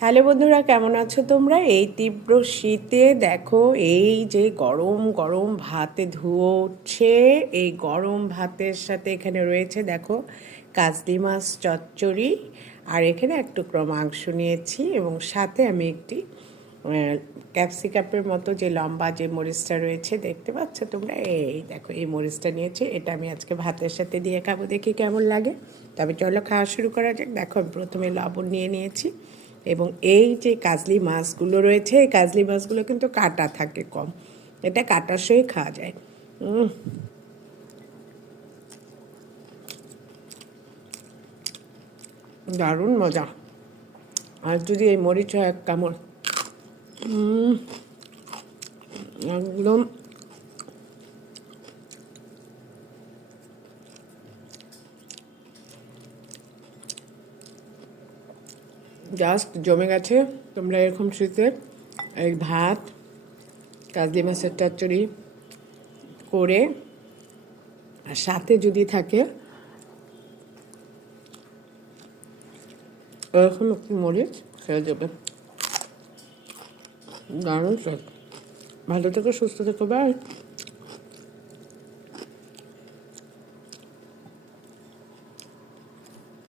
Hello বন্ধুরা, কেমন আছো তোমরা? এই তীব্র শীতে দেখো, এই যে গরম গরম ভাতে ধুয়ো উঠছে। এই গরম ভাতের সাথে এখানে রয়েছে দেখো কাজলি মাছ চচ্চড়ি, আর এখানে এক টুকরো মাংস নিয়েছি, এবং সাথে আমি একটি ক্যাপসিকাপের মতো যে লম্বা যে মরিচটা রয়েছে, দেখতে পাচ্ছ তোমরা? এই দেখো, এই মরিচটা নিয়েছি। এটা আমি আজকে ভাতের সাথে দিয়ে খাবো, দেখি কেমন লাগে। তবে চলো খাওয়া শুরু করা যাক। দেখো, আমি প্রথমে লবণ নিয়ে নিয়েছি, এবং এই যে কাজলি মাছগুলো রয়েছে, এই কাজলি মাছগুলো কিন্তু কাটা থাকে কম, এটা কাটার সই খাওয়া যায়। দারুণ মজা। আর যদি এই মরিচ হয় এক কামড়, একদম জাস্ট জমে গেছে। তোমরা এরকম শীতে এই ভাত কাজলি মাছের চচ্চড়ি করে, আর সাথে যদি থাকে এরকম একটু মরিচ, খেয়ে দেবে। দারুণ স্বাদ। ভালো থেকো, সুস্থ থেকো, বাই।